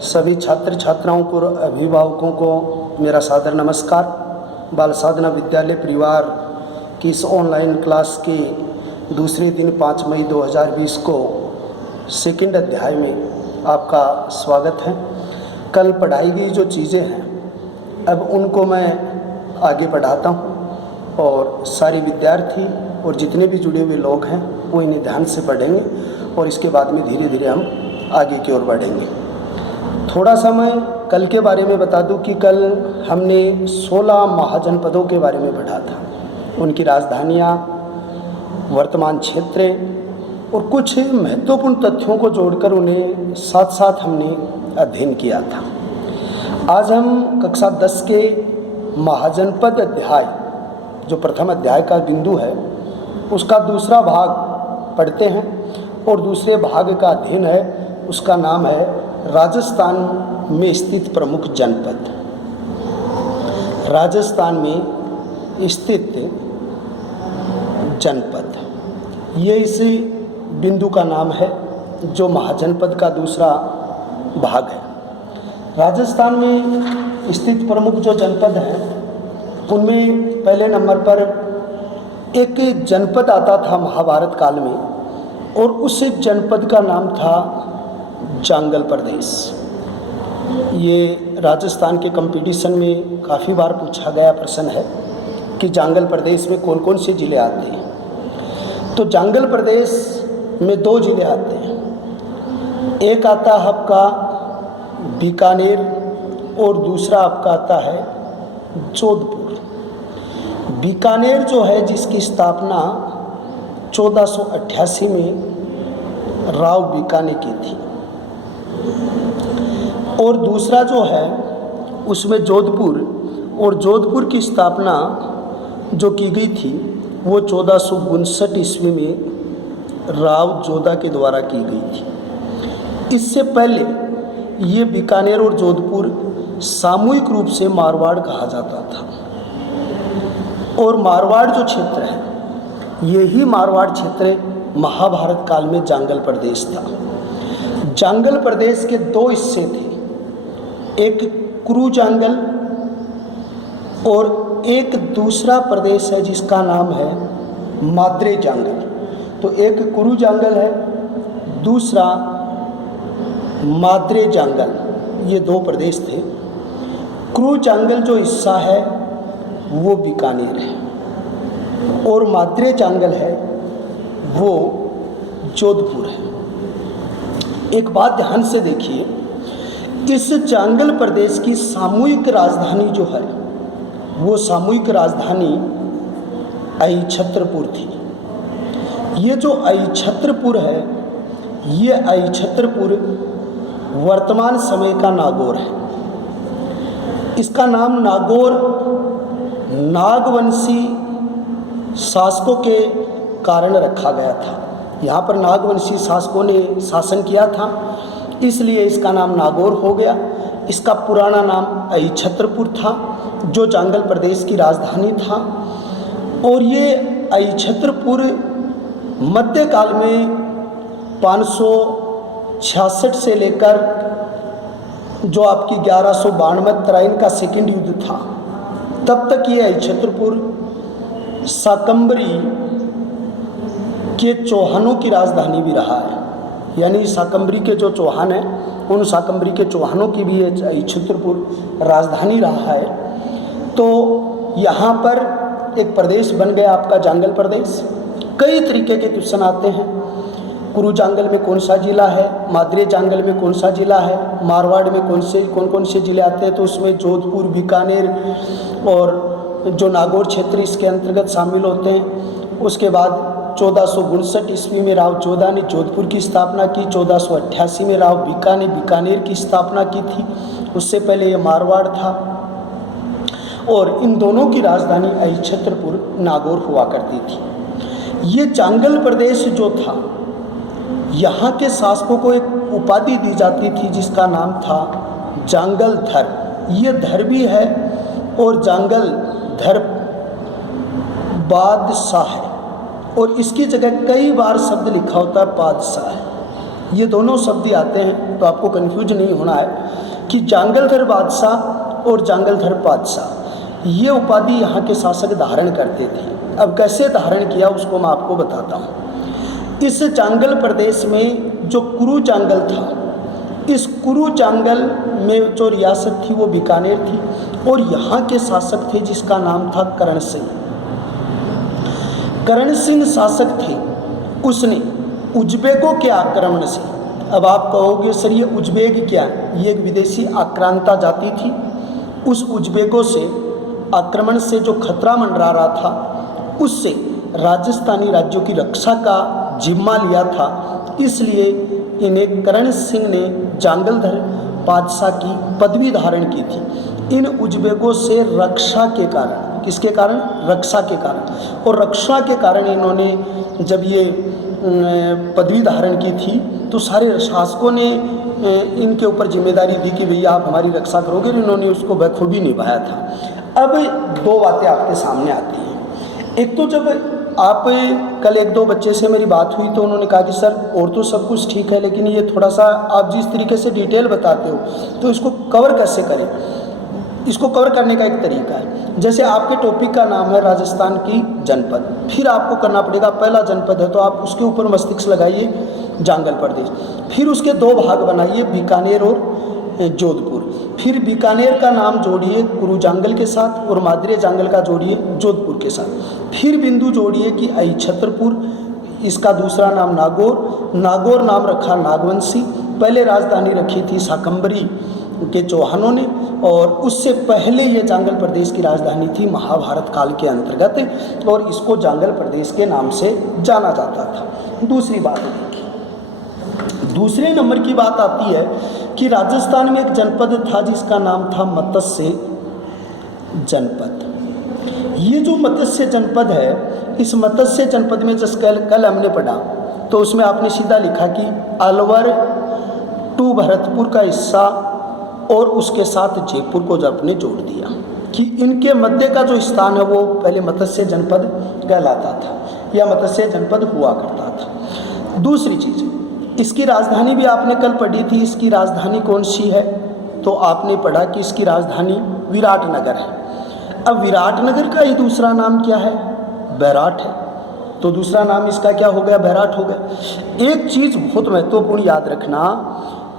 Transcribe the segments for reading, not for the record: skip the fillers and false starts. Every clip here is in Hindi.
सभी छात्र छात्राओं को, अभिभावकों को मेरा सादर नमस्कार। बाल साधना विद्यालय परिवार की इस ऑनलाइन क्लास के दूसरे दिन 5 मई 2020 को सेकंड अध्याय में आपका स्वागत है। कल पढ़ाई गई जो चीज़ें हैं अब उनको मैं आगे बढ़ाता हूँ और सारे विद्यार्थी और जितने भी जुड़े हुए लोग हैं वो इन्हें ध्यान से पढ़ेंगे और इसके बाद में धीरे धीरे हम आगे की ओर बढ़ेंगे। थोड़ा सा मैं कल के बारे में बता दूं कि कल हमने 16 महाजनपदों के बारे में पढ़ा था, उनकी राजधानियाँ, वर्तमान क्षेत्र और कुछ महत्वपूर्ण तथ्यों को जोड़कर उन्हें साथ साथ हमने अध्ययन किया था। आज हम कक्षा 10 के महाजनपद अध्याय, जो प्रथम अध्याय का बिंदु है, उसका दूसरा भाग पढ़ते हैं और दूसरे भाग का अध्ययन है, उसका नाम है राजस्थान में स्थित प्रमुख जनपद। राजस्थान में स्थित जनपद, ये इसी बिंदु का नाम है जो महाजनपद का दूसरा भाग है। राजस्थान में स्थित प्रमुख जो जनपद हैं उनमें पहले नंबर पर एक जनपद आता था महाभारत काल में और उस जनपद का नाम था जांगल प्रदेश। ये राजस्थान के कंपटीशन में काफ़ी बार पूछा गया प्रश्न है कि जांगल प्रदेश में कौन कौन से ज़िले आते हैं। तो जांगल प्रदेश में 2 ज़िले आते हैं, एक आता है आपका बीकानेर और दूसरा आपका आता है जोधपुर। बीकानेर जो है जिसकी स्थापना 1488 में राव बीकाने की थी और दूसरा जो है उसमें जोधपुर, और जोधपुर की स्थापना जो की गई थी वो 1459 ईस्वी में राव जोधा के द्वारा की गई थी। इससे पहले ये बीकानेर और जोधपुर सामूहिक रूप से मारवाड़ कहा जाता था और मारवाड़ जो क्षेत्र है यही मारवाड़ क्षेत्र महाभारत काल में जांगल प्रदेश था। जांगल प्रदेश के 2 हिस्से थे, एक कुरु जांगल और एक दूसरा प्रदेश है जिसका नाम है माद्रे जांगल। तो एक कुरु जांगल है, दूसरा माद्रे जांगल, ये 2 प्रदेश थे। कुरु जांगल जो हिस्सा है वो बीकानेर है और माद्रे जांगल है वो जोधपुर है। एक बात ध्यान से देखिए, इस जांगल प्रदेश की सामूहिक राजधानी जो है वो सामूहिक राजधानी अहिछत्रपुर थी। ये जो अहिछत्रपुर है ये अहिछत्रपुर वर्तमान समय का नागौर है। इसका नाम नागौर नागवंशी शासकों के कारण रखा गया था। यहाँ पर नागवंशी शासकों ने शासन किया था इसलिए इसका नाम नागौर हो गया। इसका पुराना नाम अहिछत्रपुर था जो जांगल प्रदेश की राजधानी था और ये अहिछत्रपुर मध्यकाल में 566 से लेकर जो आपकी 1192 तराइन का सेकंड युद्ध था तब तक ये अहिछत्रपुर शाकंभरी के चौहानों की राजधानी भी रहा है। यानी शाकंभरी के जो चौहान हैं उन शाकंभरी के चौहानों की भी अहिछत्रपुर राजधानी रहा है। तो यहाँ पर एक प्रदेश बन गया आपका जांगल प्रदेश। कई तरीके के क्वेश्चन आते हैं, कुरु जांगल में कौन सा जिला है, माद्रे जांगल में कौन सा जिला है, मारवाड़ में कौन कौन से जिले आते हैं। तो उसमें जोधपुर, बीकानेर और जो नागौर क्षेत्र इसके अंतर्गत शामिल होते हैं। उसके बाद 1459 ईस्वी में राव जोधा ने जोधपुर की स्थापना की, 1488 में राव बीका ने बीकानेर की स्थापना की थी। उससे पहले ये मारवाड़ था और इन दोनों की राजधानी अहिछत्रपुर नागौर हुआ करती थी। ये जांगल प्रदेश जो था यहाँ के शासकों को एक उपाधि दी जाती थी जिसका नाम था जांगल धर। ये धर भी है और जांगल धर बादशाह है और इसकी जगह कई बार शब्द लिखा होता है बादशाह है। ये दोनों शब्द आते हैं, तो आपको कन्फ्यूज नहीं होना है कि जांगलधर बादशाह और जांगलधर बादशाह ये उपाधि यहाँ के शासक धारण करते थे। अब कैसे धारण किया उसको मैं आपको बताता हूँ। इस जांगल प्रदेश में जो कुरु जांगल था, इस कुरु जांगल में जो रियासत थी वो बीकानेर थी, और यहाँ के शासक थे जिसका नाम था करण सिंह। करण सिंह शासक थे, उसने उज्बेकों के आक्रमण से, अब आप कहोगे सर ये उज्बेक क्या है, ये एक विदेशी आक्रांता जाति थी। उस उज्बेकों से आक्रमण से जो खतरा मंडरा रहा था, उससे राजस्थानी राज्यों की रक्षा का जिम्मा लिया था। इसलिए इन्हें करण सिंह ने जांगलधर बादशाह की पदवी धारण की थी। इन उज्बेकों से रक्षा के कारण, किसके कारण? रक्षा के कारण। और रक्षा के कारण इन्होंने जब ये पदवी धारण की थी तो सारे शासकों ने इनके ऊपर जिम्मेदारी दी कि भैया आप हमारी रक्षा करोगे, और इन्होंने उसको बखूबी निभाया था। अब दो बातें आपके सामने आती हैं। एक तो जब आप कल एक दो बच्चे से मेरी बात हुई तो उन्होंने कहा कि सर और तो सब कुछ ठीक है, लेकिन ये थोड़ा सा आप जिस तरीके से डिटेल बताते हो तो इसको कवर कैसे करें। इसको कवर करने का एक तरीका है, जैसे आपके टॉपिक का नाम है राजस्थान की जनपद, फिर आपको करना पड़ेगा पहला जनपद है तो आप उसके ऊपर मस्तिष्क लगाइए जांगल प्रदेश, फिर उसके दो भाग बनाइए बीकानेर और जोधपुर, फिर बीकानेर का नाम जोड़िए कुरु जांगल के साथ और मादरे जांगल का जोड़िए जोधपुर के साथ, फिर बिंदु जोड़िए कि आई छतरपुर, इसका दूसरा नाम नागौर, नागौर नाम रखा नागवंशी, पहले राजधानी रखी थी शाकंभरी के चौहानों ने, और उससे पहले ये जांगल प्रदेश की राजधानी थी महाभारत काल के अंतर्गत, और इसको जांगल प्रदेश के नाम से जाना जाता था। दूसरी बात देखिए, दूसरे नंबर की बात आती है कि राजस्थान में एक जनपद था जिसका नाम था मत्स्य जनपद। ये जो मत्स्य जनपद है, इस मत्स्य जनपद में जिस कल हमने पढ़ा तो उसमें आपने सीधा लिखा कि अलवर टू भरतपुर का हिस्सा और उसके साथ जयपुर को जब आपने जोड़ दिया कि इनके मध्य का जो स्थान है वो पहले मत्स्य जनपद कहलाता था या मत्स्य जनपद हुआ करता था। दूसरी चीज़, इसकी राजधानी भी आपने कल पढ़ी थी, इसकी राजधानी कौन सी है, तो आपने पढ़ा कि इसकी राजधानी विराटनगर है। अब विराटनगर का ही दूसरा नाम क्या है? बैराट है। तो दूसरा नाम इसका क्या हो गया? बैराट हो गया। एक चीज़ बहुत महत्वपूर्ण याद रखना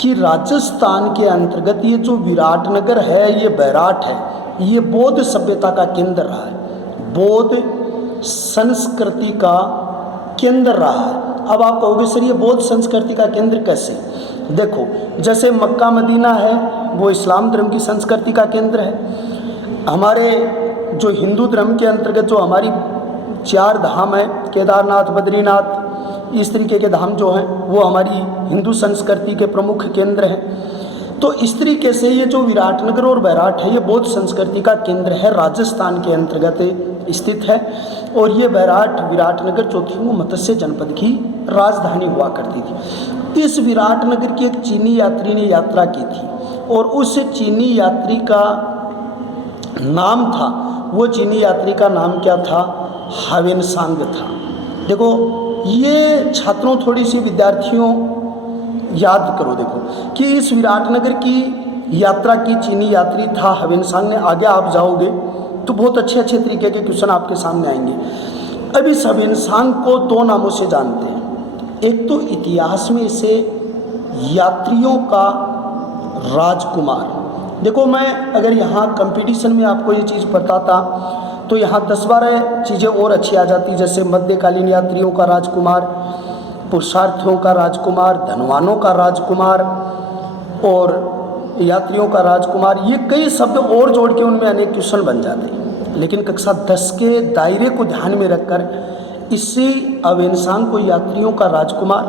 कि राजस्थान के अंतर्गत ये जो विराटनगर है, ये बैराट है, ये बौद्ध सभ्यता का केंद्र रहा है, बौद्ध संस्कृति का केंद्र रहा है। अब आप कहोगे सर ये बौद्ध संस्कृति का केंद्र कैसे? देखो, जैसे मक्का मदीना है वो इस्लाम धर्म की संस्कृति का केंद्र है। हमारे जो हिंदू धर्म के अंतर्गत जो हमारी 4 धाम है, केदारनाथ, बद्रीनाथ, इस तरीके के धाम जो हैं वो हमारी हिंदू संस्कृति के प्रमुख केंद्र हैं। तो इस तरीके से ये जो विराटनगर और बैराट है ये बौद्ध संस्कृति का केंद्र है, राजस्थान के अंतर्गत स्थित है। और ये बैराट विराटनगर जो थी वो मत्स्य जनपद की राजधानी हुआ करती थी। इस विराटनगर की एक चीनी यात्री ने यात्रा की थी और उस चीनी यात्री का नाम था, वो चीनी यात्री का नाम क्या था? ह्वेनसांग था। देखो ये छात्रों, थोड़ी सी विद्यार्थियों याद करो, देखो कि इस विराटनगर की यात्रा की चीनी यात्री था ह्वेनसांग ने। आगे आप जाओगे तो बहुत अच्छे अच्छे तरीके के क्वेश्चन आपके सामने आएंगे। अब इस ह्वेनसांग को 2 नामों से जानते हैं। एक तो इतिहास में इसे यात्रियों का राजकुमार, देखो मैं अगर यहाँ कंपटीशन में आपको ये चीज़ बताता तो यहाँ 10-12 चीज़ें और अच्छी आ जाती, जैसे मध्यकालीन यात्रियों का राजकुमार, पुरुषार्थियों का राजकुमार, धनवानों का राजकुमार और यात्रियों का राजकुमार, ये कई शब्द और जोड़ के उनमें अनेक क्वेश्चन बन जाते। लेकिन कक्षा 10 के दायरे को ध्यान में रखकर इससे ह्वेनसांग को यात्रियों का राजकुमार,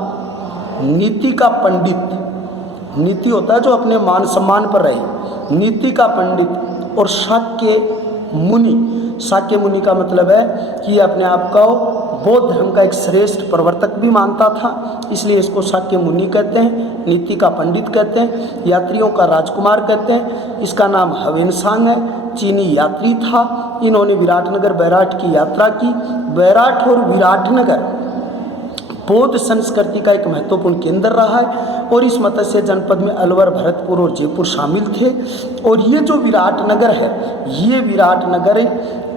नीति का पंडित, नीति होता है जो अपने मान सम्मान पर रहे, नीति का पंडित, और शाक्य मुनि। शाक्य मुनि का मतलब है कि ये अपने आप को बौद्ध धर्म का एक श्रेष्ठ प्रवर्तक भी मानता था, इसलिए इसको शाक्य मुनि कहते हैं, नीति का पंडित कहते हैं, यात्रियों का राजकुमार कहते हैं। इसका नाम ह्वेनसांग है, चीनी यात्री था। इन्होंने विराटनगर बैराट की यात्रा की। बैराट और विराटनगर बौद्ध संस्कृति का एक महत्वपूर्ण केंद्र रहा है। और इस मत्स्य जनपद में अलवर, भरतपुर और जयपुर शामिल थे। और ये जो विराटनगर है, ये विराटनगर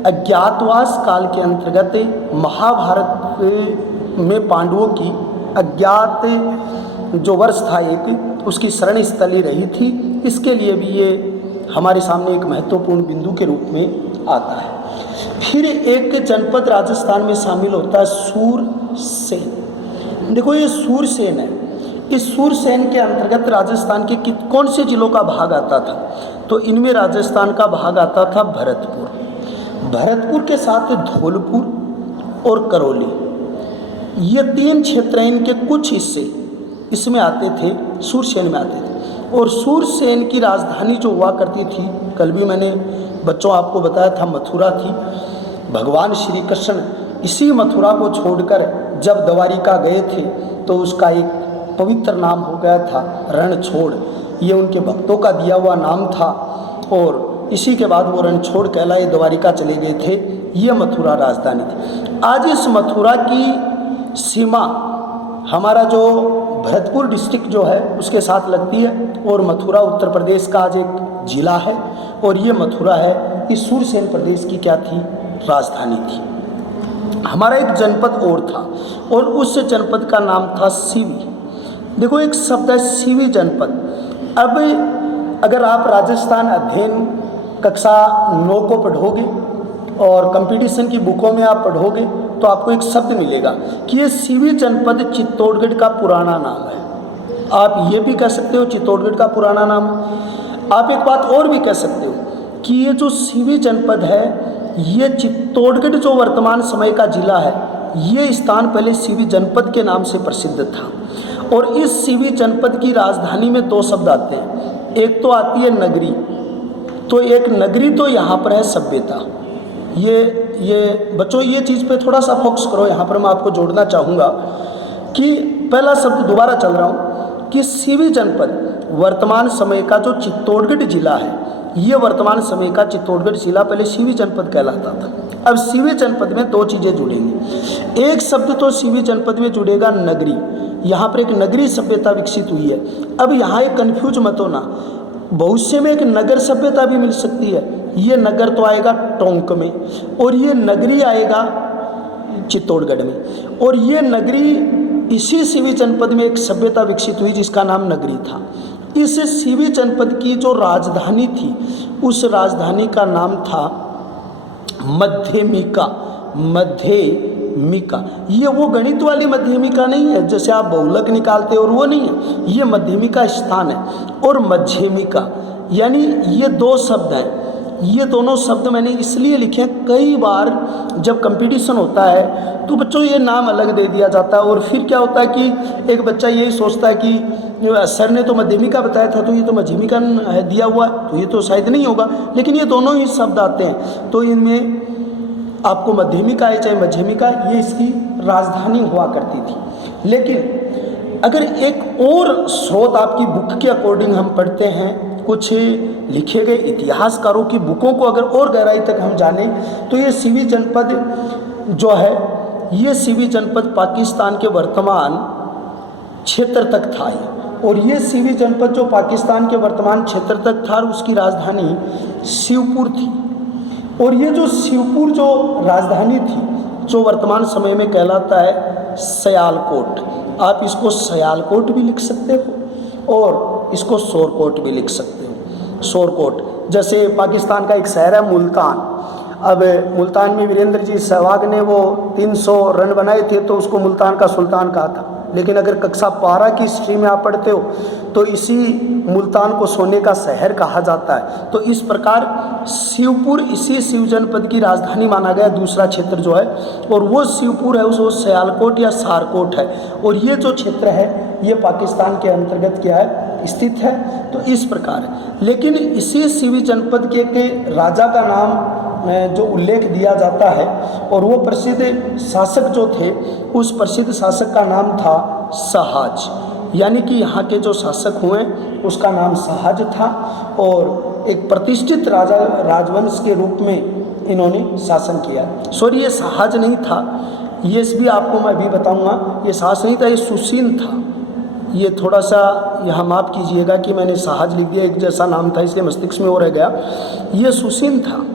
अज्ञातवास काल के अंतर्गत महाभारत में पांडवों की अज्ञात जो वर्ष था एक, उसकी शरण स्थली रही थी। इसके लिए भी ये हमारे सामने एक महत्वपूर्ण बिंदु के रूप में आता है। फिर एक जनपद राजस्थान में शामिल होता है सूरसेन। देखो ये सूरसेन है। इस सूरसेन के अंतर्गत राजस्थान के कौन से जिलों का भाग आता था? तो इनमें राजस्थान का भाग आता था भरतपुर, भरतपुर के साथ धौलपुर और करौली, ये 3 क्षेत्र इनके कुछ हिस्से इसमें आते थे, सूरसेन में आते थे। और सूरसेन की राजधानी जो हुआ करती थी, कल भी मैंने बच्चों आपको बताया था, मथुरा थी। भगवान श्री कृष्ण इसी मथुरा को छोड़कर जब द्वारिका गए थे तो उसका एक पवित्र नाम हो गया था रणछोड़। ये उनके भक्तों का दिया हुआ नाम था और इसी के बाद वो रणछोड़ कहलाए द्वारिका चले गए थे। ये मथुरा राजधानी थी। आज इस मथुरा की सीमा हमारा जो भरतपुर डिस्ट्रिक्ट जो है उसके साथ लगती है और मथुरा उत्तर प्रदेश का आज एक जिला है और ये मथुरा है, इस सूरसेन प्रदेश की क्या थी? राजधानी थी। हमारा एक जनपद और था और उस जनपद का नाम था सीवी। देखो एक शब्द है सीवी जनपद। अब अगर आप राजस्थान अध्ययन कक्षा 9 को पढ़ोगे और कंपटीशन की बुकों में आप पढ़ोगे तो आपको एक शब्द मिलेगा कि ये सीवी जनपद चित्तौड़गढ़ का पुराना नाम है। आप ये भी कह सकते हो चित्तौड़गढ़ का पुराना नाम। आप एक बात और भी कह सकते हो कि ये जो सीवी जनपद है, ये चित्तौड़गढ़ जो वर्तमान समय का जिला है, ये स्थान पहले सीवी जनपद के नाम से प्रसिद्ध था। और इस सीवी जनपद की राजधानी में 2 शब्द आते हैं। एक तो आती है नगरी, तो एक नगरी तो यहाँ पर है सभ्यता। ये बच्चों ये चीज़ पे थोड़ा सा फोकस करो। यहाँ पर मैं आपको जोड़ना चाहूँगा कि पहला शब्द दोबारा चल रहा हूँ कि सीवी जनपद वर्तमान समय का जो चित्तौड़गढ़ जिला है, ये वर्तमान समय का चित्तौड़गढ़ जिला पहले सीवी जनपद कहलाता था। अब सीवी जनपद में 2 चीज़ें जुड़ेंगी। एक शब्द तो सीवी जनपद में जुड़ेगा नगरी। यहाँ पर एक नगरी सभ्यता विकसित हुई है। अब यहाँ एक कन्फ्यूज मत होना, भविष्य में एक नगर सभ्यता भी मिल सकती है। ये नगर तो आएगा टोंक में और ये नगरी आएगा चित्तौड़गढ़ में। और ये नगरी इसी सीवी जनपद में एक सभ्यता विकसित हुई जिसका नाम नगरी था। इस सीवी जनपद की जो राजधानी थी, उस राजधानी का नाम था मध्यमिका। मध्यमिका, ये वो गणित वाली मध्यमिका नहीं है जैसे आप बहुलक निकालते और वो नहीं है, ये मध्यमिका स्थान है। और मध्यमिका यानी ये 2 शब्द हैं। ये दोनों शब्द मैंने इसलिए लिखे हैं, कई बार जब कंपटीशन होता है तो बच्चों ये नाम अलग दे दिया जाता है और फिर क्या होता है कि एक बच्चा यही सोचता है कि सर ने तो मध्यमिका बताया था तो ये तो मध्यमिका दिया हुआ है तो ये तो शायद नहीं होगा, लेकिन ये दोनों ही शब्द आते हैं। तो इनमें आपको मध्यमिका है चाहे मध्यमिका, ये इसकी राजधानी हुआ करती थी। लेकिन अगर एक और स्रोत आपकी बुक के अकॉर्डिंग हम पढ़ते हैं, कुछ लिखे गए इतिहासकारों की बुकों को अगर और गहराई तक हम जानें तो ये सीवी जनपद जो है, ये सीवी जनपद पाकिस्तान के वर्तमान क्षेत्र तक था। और ये सीवी जनपद जो पाकिस्तान के वर्तमान क्षेत्र तक था, उसकी राजधानी शिवपुर थी। और ये जो शिवपुर जो राजधानी थी, जो वर्तमान समय में कहलाता है सयालकोट। आप इसको सयालकोट भी लिख सकते हो और इसको सोरकोट भी लिख सकते हो। सोरकोट जैसे पाकिस्तान का एक शहर है मुल्तान। अब मुल्तान में वीरेंद्र जी सहवाग ने वो 300 रन बनाए थे तो उसको मुल्तान का सुल्तान कहा था। लेकिन अगर कक्षा 12 की हिस्ट्री में आप पढ़ते हो तो इसी मुल्तान को सोने का शहर कहा जाता है। तो इस प्रकार शिवपुर इसी शिव जनपद की राजधानी माना गया, दूसरा क्षेत्र जो है, और वो शिवपुर है वो सयालकोट या सारकोट है। और ये जो क्षेत्र है ये पाकिस्तान के अंतर्गत क्या है, स्थित है। तो इस प्रकार है। लेकिन इसी सीवी जनपद के राजा का नाम जो उल्लेख दिया जाता है और वो प्रसिद्ध शासक जो थे, उस प्रसिद्ध शासक का नाम था सहाज। यानी कि यहाँ के जो शासक हुए उसका नाम सहाज था और एक प्रतिष्ठित राजवंश के रूप में इन्होंने शासन किया। सॉरी, ये सहाज नहीं था, ये भी आपको मैं अभी बताऊंगा। ये साहस नहीं था, ये सुसीन था। ये थोड़ा सा यहाँ माफ़ कीजिएगा कि मैंने साहज लिख दिया, एक जैसा नाम था इसलिए मस्तिष्क में वो रह गया। ये सुसीन था,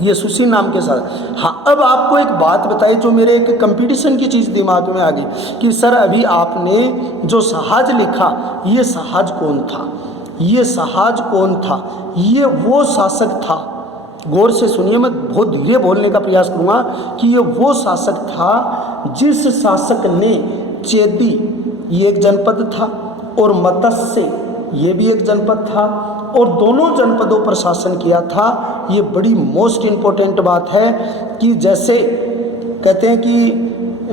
ये सुशील नाम के साथ। हाँ, अब आपको एक बात बताई जो मेरे एक कंपटीशन की चीज़ दिमाग में आ गई कि सर अभी आपने जो सहाज लिखा, ये सहाज कौन था? ये सहाज कौन था? ये वो शासक था, गौर से सुनिए, मैं बहुत धीरे बोलने का प्रयास करूँगा, कि ये वो शासक था जिस शासक ने चेदी, ये एक जनपद था, और मत्स्य, ये भी एक जनपद था, और दोनों जनपदों पर शासन किया था। ये बड़ी मोस्ट इम्पोर्टेंट बात है कि जैसे कहते हैं कि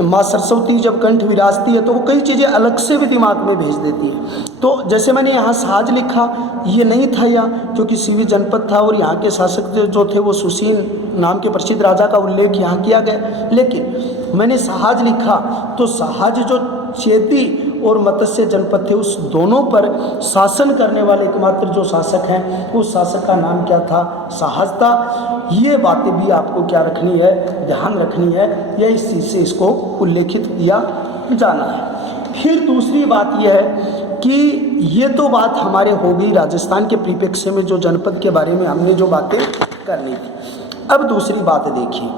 माँ सरस्वती जब कंठ विराजती है तो वो कई चीज़ें अलग से भी दिमाग में भेज देती है। तो जैसे मैंने यहाँ साज लिखा, ये नहीं था यहाँ, क्योंकि सीवी जनपद था और यहाँ के शासक जो थे वो सुसीन नाम के प्रसिद्ध राजा का उल्लेख यहाँ किया गया। लेकिन मैंने सहाज लिखा तो सहाज जो चेदी और मत्स्य जनपद थे, उस दोनों पर शासन करने वाले एकमात्र जो शासक हैं, उस शासक का नाम क्या था? सहाज था। ये बातें भी आपको क्या रखनी है, ध्यान रखनी है, या इस चीज़ से इसको उल्लेखित किया जाना है। फिर दूसरी बात यह है कि ये तो बात हमारे हो गई राजस्थान के परिप्रेक्ष्य में, जो जनपद के बारे में हमने जो बातें करनी थी। अब दूसरी बात देखिए,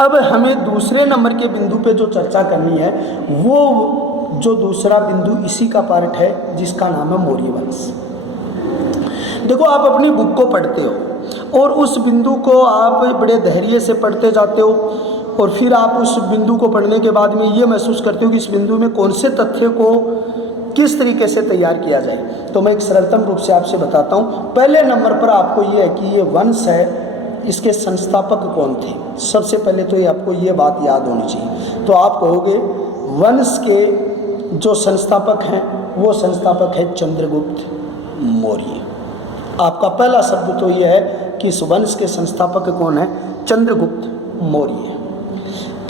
अब हमें दूसरे नंबर के बिंदु पे जो चर्चा करनी है, वो जो दूसरा बिंदु इसी का पार्ट है, जिसका नाम है मौर्य वंश। देखो, आप अपनी बुक को पढ़ते हो और उस बिंदु को आप बड़े धैर्य से पढ़ते जाते हो, और फिर आप उस बिंदु को पढ़ने के बाद में ये महसूस करते हो कि इस बिंदु में कौन से तथ्य को किस तरीके से तैयार किया जाए। तो मैं एक सरलतम रूप से आपसे बताता हूँ। पहले नंबर पर आपको ये है कि ये वंश है, इसके संस्थापक कौन थे। सबसे पहले तो ये आपको ये बात याद होनी चाहिए। तो आप कहोगे वंश के जो संस्थापक हैं वो संस्थापक है चंद्रगुप्त मौर्य। आपका पहला शब्द तो यह है कि इस वंश के संस्थापक कौन है? चंद्रगुप्त मौर्य।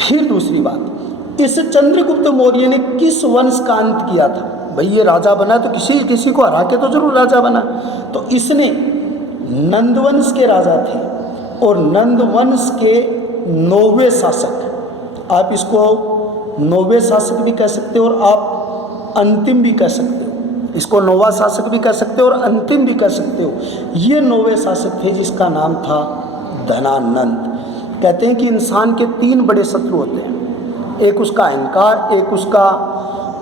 फिर दूसरी बात, इस चंद्रगुप्त मौर्य ने किस वंश का अंत किया था? भाई ये राजा बना तो किसी को हरा के तो जरूर राजा बना। तो इसने नंदवंश के राजा थे, और नंदवंश के 9वें शासक, आप इसको 9वें शासक भी कह सकते हो और आप अंतिम भी कह सकते हो। इसको 9वां शासक भी कह सकते हो और अंतिम भी कह सकते हो। ये 9वें शासक थे जिसका नाम था धनानंद। कहते हैं कि इंसान के 3 बड़े शत्रु होते हैं, एक उसका अहंकार, एक उसका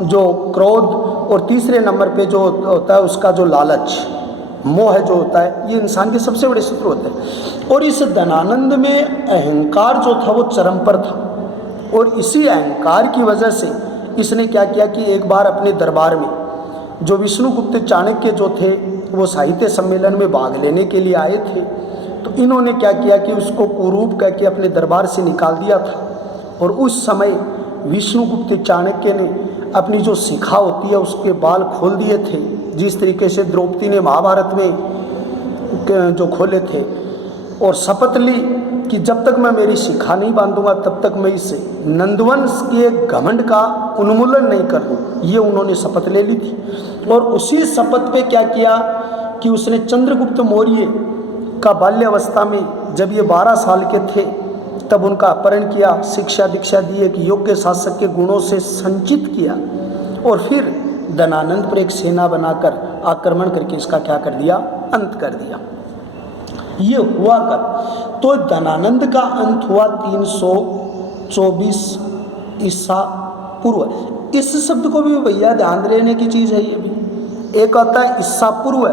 जो क्रोध, और तीसरे नंबर पे जो होता है उसका जो लालच, मोह जो होता है। ये इंसान के सबसे बड़े शत्रु होते हैं। और इस धनानंद में अहंकार जो था वो चरम पर था, और इसी अहंकार की वजह से इसने क्या किया कि एक बार अपने दरबार में जो विष्णुगुप्त चाणक्य जो थे वो साहित्य सम्मेलन में भाग लेने के लिए आए थे, तो इन्होंने क्या किया कि उसको कुरूप कह के अपने दरबार से निकाल दिया था। और उस समय विष्णुगुप्त चाणक्य ने अपनी जो शिखा होती है उसके बाल खोल दिए थे, जिस तरीके से द्रौपदी ने महाभारत में जो खोले थे, और शपथ ली कि जब तक मैं मेरी शिखा नहीं बांधूंगा तब तक मैं इस नंदवंश के घमंड का उन्मूलन नहीं कर दूँ। ये उन्होंने शपथ ले ली थी। और उसी शपथ पे क्या किया कि उसने चंद्रगुप्त मौर्य का बाल्यावस्था में, जब ये 12 साल के थे, तब उनका अपहरण किया, शिक्षा दीक्षा दी, एक योग्य शासक के गुणों से संचित किया, और फिर धनानंद पर एक सेना बनाकर आक्रमण करके इसका क्या कर दिया? अंत कर दिया। ये हुआ कब? तो धनानंद का अंत हुआ 324 ईसा पूर्व। इस शब्द को भी भैया ध्यान देने की चीज़ है। ये भी एक आता है ईसा पूर्व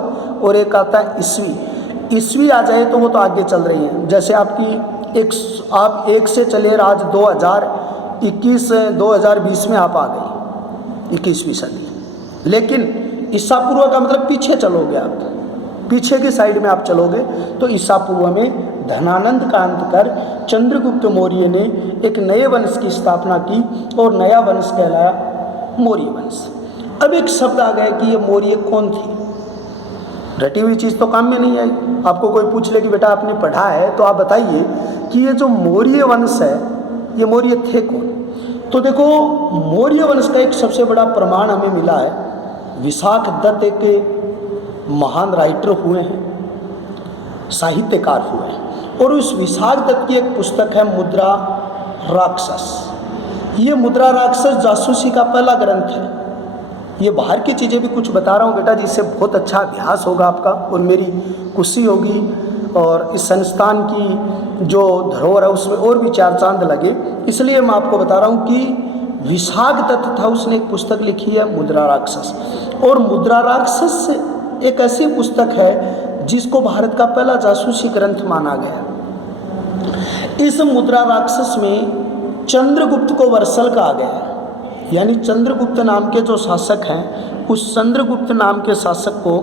और एक आता है ईस्वी। ईस्वी आ जाए तो वो तो आगे चल रही है, जैसे आपकी आप 1 से चले आज 2021 2020 में आप आ गए 21वीं सदी। लेकिन ईसा पूर्व का मतलब पीछे चलोगे, आप पीछे की साइड में आप चलोगे तो ईसा पूर्व में धनानंद का अंत कर चंद्रगुप्त मौर्य ने एक नए वंश की स्थापना की, और नया वंश कहलाया मौर्य वंश। अब एक शब्द आ गया कि ये मौर्य कौन थे। रटी हुई चीज़ तो काम में नहीं आई। आपको कोई पूछ ले कि बेटा आपने पढ़ा है तो आप बताइए कि ये जो मौर्य वंश है ये मौर्य थे कौन। तो देखो, मौर्य वंश का एक सबसे बड़ा प्रमाण हमें मिला है। विशाख दत्त एक महान राइटर हुए हैं, साहित्यकार हुए हैं, और उस विशाख दत्त की एक पुस्तक है मुद्रा राक्षस। ये मुद्रा राक्षस जासूसी का पहला ग्रंथ है। ये बाहर की चीज़ें भी कुछ बता रहा हूँ बेटा, जिससे बहुत अच्छा अभ्यास होगा आपका और मेरी खुशी होगी, और इस संस्थान की जो धरोहर है उसमें और भी चार चांद लगे। इसलिए मैं आपको बता रहा हूँ कि विशाख दत्त था, उसने एक पुस्तक लिखी है मुद्रा राक्षस। और मुद्रा राक्षस एक ऐसी पुस्तक है जिसको भारत का पहला जासूसी ग्रंथ माना गया। इस मुद्रा राक्षस में चंद्रगुप्त को वर्षल कहा गया है, यानी चंद्रगुप्त नाम के जो शासक हैं उस चंद्रगुप्त नाम के शासक को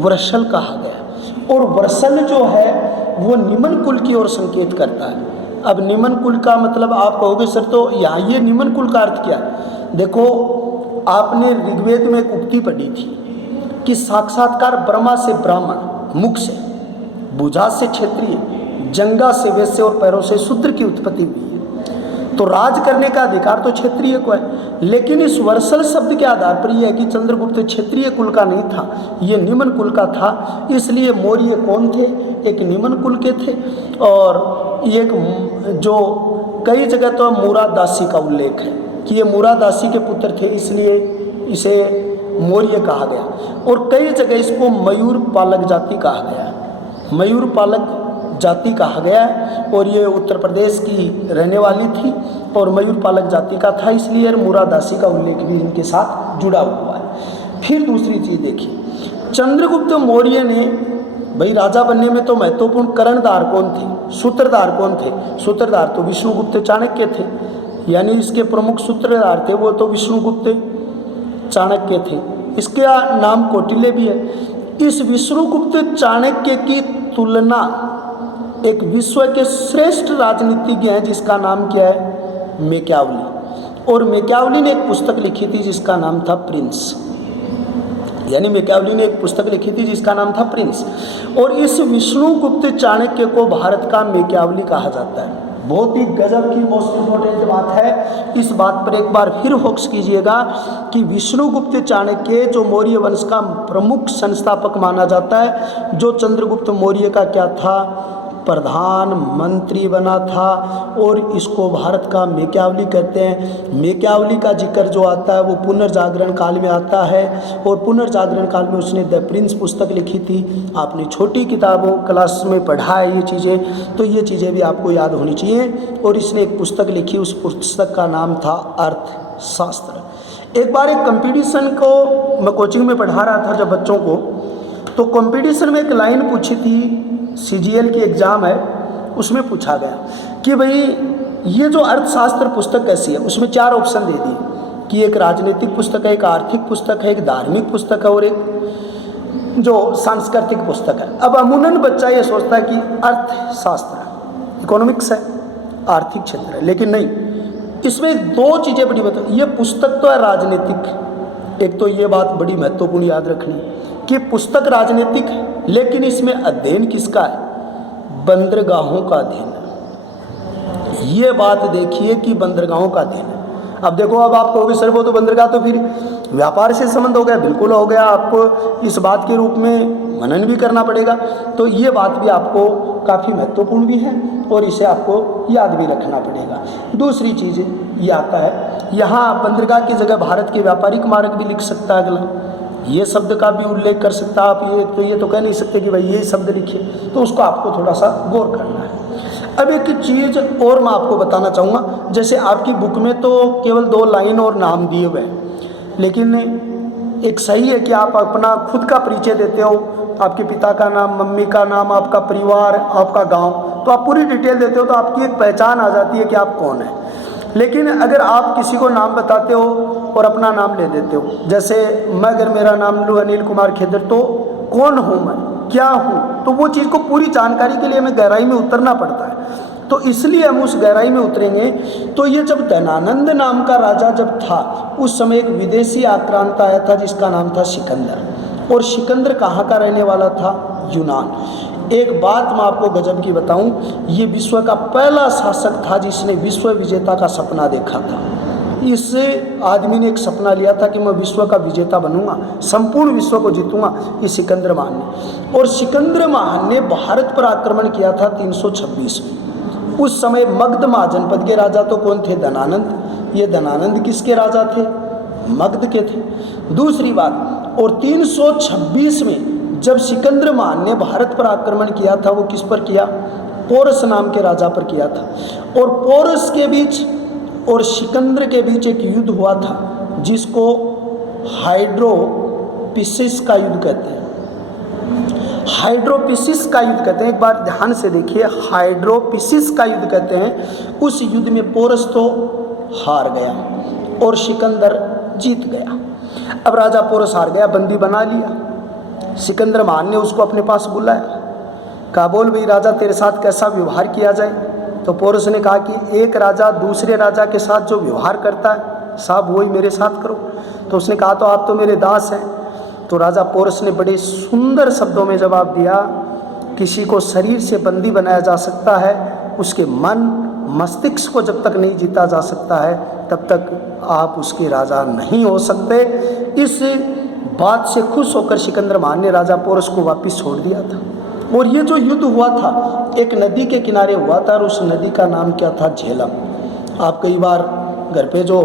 वर्षल कहा गया। और वर्षल जो है वो निमन कुल की ओर संकेत करता है। अब निमन कुल का मतलब आप कहोगे सर तो यहाँ ये निमन कुल का अर्थ क्या है? देखो, आपने ऋग्वेद में एक उक्ति पढ़ी थी कि साक्षात्कार ब्रह्मा से ब्राह्मण, मुख से, भुजा से क्षत्रिय, जंगा से वैश्य और पैरों से शूद्र की उत्पत्ति हुई है। तो राज करने का अधिकार तो क्षत्रिय को है, लेकिन इस वर्षल शब्द के आधार पर यह है कि चंद्रगुप्त क्षत्रिय कुल का नहीं था, ये निमन कुल का था। इसलिए मौर्य कौन थे? एक निमन कुल के थे। और एक जो कई जगह तो मूरादासी का उल्लेख है कि ये मूरादासी के पुत्र थे, इसलिए इसे मौर्य कहा गया। और कई जगह इसको मयूर पालक जाति कहा गया, मयूर पालक जाति कहा गया है। और ये उत्तर प्रदेश की रहने वाली थी और मयूर पालक जाति का था, इसलिए मूरादासी का उल्लेख भी इनके साथ जुड़ा हुआ है। फिर दूसरी चीज़ देखिए, चंद्रगुप्त मौर्य ने, भाई राजा बनने में तो महत्वपूर्ण कर्णधार कौन थे, सूत्रधार कौन थे? सूत्रधार तो विष्णुगुप्त चाणक्य थे, यानी इसके प्रमुख सूत्रधार थे वो तो विष्णुगुप्त चाणक्य थे। इसका नाम कौटिल्य भी है। इस विष्णुगुप्त चाणक्य की तुलना एक विश्व के श्रेष्ठ राजनीतिज्ञ हैं जिसका नाम क्या है? मैकियावली। और मैकियावली ने एक पुस्तक लिखी थी जिसका नाम था प्रिंस, यानी मैकियावली ने एक पुस्तक लिखी थी जिसका नाम था प्रिंस। और इस विष्णुगुप्त चाणक्य को भारत का मैकियावली कहा जाता है। बहुत ही गजब की मोस्ट इम्पोर्टेंट बात है, इस बात पर एक बार फिर फोकस कीजिएगा कि विष्णुगुप्त चाणक्य जो मौर्य वंश का प्रमुख संस्थापक माना जाता है, जो चंद्रगुप्त मौर्य का क्या था? प्रधानमंत्री बना था। और इसको भारत का मैकियावली कहते हैं। मैकियावली का जिक्र जो आता है वो पुनर्जागरण काल में आता है, और पुनर्जागरण काल में उसने द प्रिंस पुस्तक लिखी थी। आपने छोटी किताबों क्लास में पढ़ा है ये चीज़ें, तो ये चीज़ें भी आपको याद होनी चाहिए। और इसने एक पुस्तक लिखी, उस पुस्तक का नाम था अर्थशास्त्र। एक बार एक कंपटीशन को मैं कोचिंग में पढ़ा रहा था जब बच्चों को, तो कंपटीशन में एक लाइन पूछी थी, CGL की एग्ज़ाम है, उसमें पूछा गया कि भाई ये जो अर्थशास्त्र पुस्तक कैसी है? उसमें 4 ऑप्शन दे दिए कि एक राजनीतिक पुस्तक है, एक आर्थिक पुस्तक है, एक धार्मिक पुस्तक है और एक जो सांस्कृतिक पुस्तक है। अब अमूमन बच्चा ये सोचता है कि अर्थशास्त्र इकोनॉमिक्स है, आर्थिक क्षेत्र है, लेकिन नहीं, इसमें 2 चीज़ें बड़ी बताओ। ये पुस्तक तो है राजनीतिक, एक तो ये बात बड़ी महत्वपूर्ण याद रखनी कि पुस्तक राजनीतिक है, लेकिन इसमें अध्ययन किसका है? बंदरगाहों का अध्ययन है। ये बात देखिए कि बंदरगाहों का अध्ययन है। अब देखो, अब आप कहोगे सर वो तो बंदरगाह तो फिर व्यापार से संबंध हो गया। बिल्कुल हो गया, आपको इस बात के रूप में मनन भी करना पड़ेगा। तो ये बात भी आपको काफ़ी महत्वपूर्ण भी है और इसे आपको याद भी रखना पड़ेगा। दूसरी चीज़ ये आता है, यहाँ बंदरगाह की जगह भारत के व्यापारिक मार्ग भी लिख सकता है अगला, ये शब्द का भी उल्लेख कर सकता है आप। ये तो कह नहीं सकते कि भाई ये शब्द लिखिए, तो उसको आपको थोड़ा सा गौर करना है। अब एक चीज़ और मैं आपको बताना चाहूँगा, जैसे आपकी बुक में तो केवल 2 लाइन और नाम दिए हुए हैं, लेकिन एक सही है कि आप अपना खुद का परिचय देते हो, आपके पिता का नाम, मम्मी का नाम, आपका परिवार, आपका गाँव, तो आप पूरी डिटेल देते हो तो आपकी एक पहचान आ जाती है कि आप कौन हैं। लेकिन अगर आप किसी को नाम बताते हो और अपना नाम ले देते हो, जैसे मैं अगर मेरा नाम लूँ अनिल कुमार खेदर, तो कौन हूँ मैं, क्या हूँ, तो वो चीज़ को पूरी जानकारी के लिए हमें गहराई में उतरना पड़ता है। तो इसलिए हम उस गहराई में उतरेंगे। तो ये जब धनानंद नाम का राजा जब था, उस समय एक विदेशी आक्रांत आया था जिसका नाम था सिकंदर। और सिकंदर कहाँ का रहने वाला था? यूनान। एक बात मैं आपको गजब की बताऊं, ये विश्व का पहला शासक था जिसने विश्व विजेता का सपना देखा था। इस आदमी ने एक सपना लिया था कि मैं विश्व का विजेता बनूंगा, संपूर्ण विश्व को जीतूंगा, ये सिकंदर महान ने। और सिकंदर महान ने भारत पर आक्रमण किया था 326 में। उस समय मगध महाजनपद के राजा तो कौन थे? धनानंद। ये धनानंद किसके राजा थे? मगध के थे। दूसरी बात, और 326 में जब सिकंदर महान ने भारत पर आक्रमण किया था, वो किस पर किया? पोरस नाम के राजा पर किया था। और पोरस के बीच और सिकंदर के बीच एक युद्ध हुआ था जिसको हाइड्रोपिसिस का युद्ध कहते हैं। हाइड्रोपिसिस का युद्ध कहते हैं, एक बार ध्यान से देखिए, हाइड्रोपिसिस का युद्ध कहते हैं। उस युद्ध में पोरस तो हार गया और सिकंदर जीत गया। अब राजा पोरस हार गया, बंदी बना लिया। सिकंदर महान ने उसको अपने पास बुलाया, कहा बोल भाई राजा तेरे साथ कैसा व्यवहार किया जाए? तो पोरस ने कहा कि एक राजा दूसरे राजा के साथ जो व्यवहार करता है साहब वही मेरे साथ करो। तो उसने कहा तो आप तो मेरे दास हैं। तो राजा पोरस ने बड़े सुंदर शब्दों में जवाब दिया, किसी को शरीर से बंदी बनाया जा सकता है, उसके मन मस्तिष्क को जब तक नहीं जीता जा सकता है तब तक आप उसके राजा नहीं हो सकते। इस बात से खुश होकर सिकंदर महान ने राजा पोरस को वापस छोड़ दिया था। और ये जो युद्ध हुआ था एक नदी के किनारे हुआ था, और उस नदी का नाम क्या था? झेलम। आप कई बार घर पे जो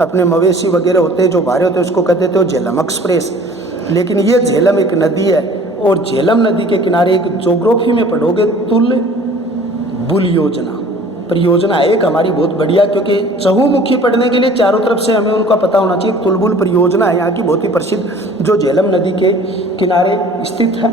अपने मवेशी वगैरह होते हैं, जो भारे होते हैं, उसको कहते थे झेलम एक्सप्रेस, लेकिन ये झेलम एक नदी है। और झेलम नदी के किनारे एक ज्योग्राफी में पढ़ोगे तुल बुल योजना परियोजना एक हमारी बहुत बढ़िया, क्योंकि चहुमुखी पढ़ने के लिए चारों तरफ से हमें उनका पता होना चाहिए। तुलबुल परियोजना है यहाँ की बहुत ही प्रसिद्ध, जो झेलम नदी के किनारे स्थित है।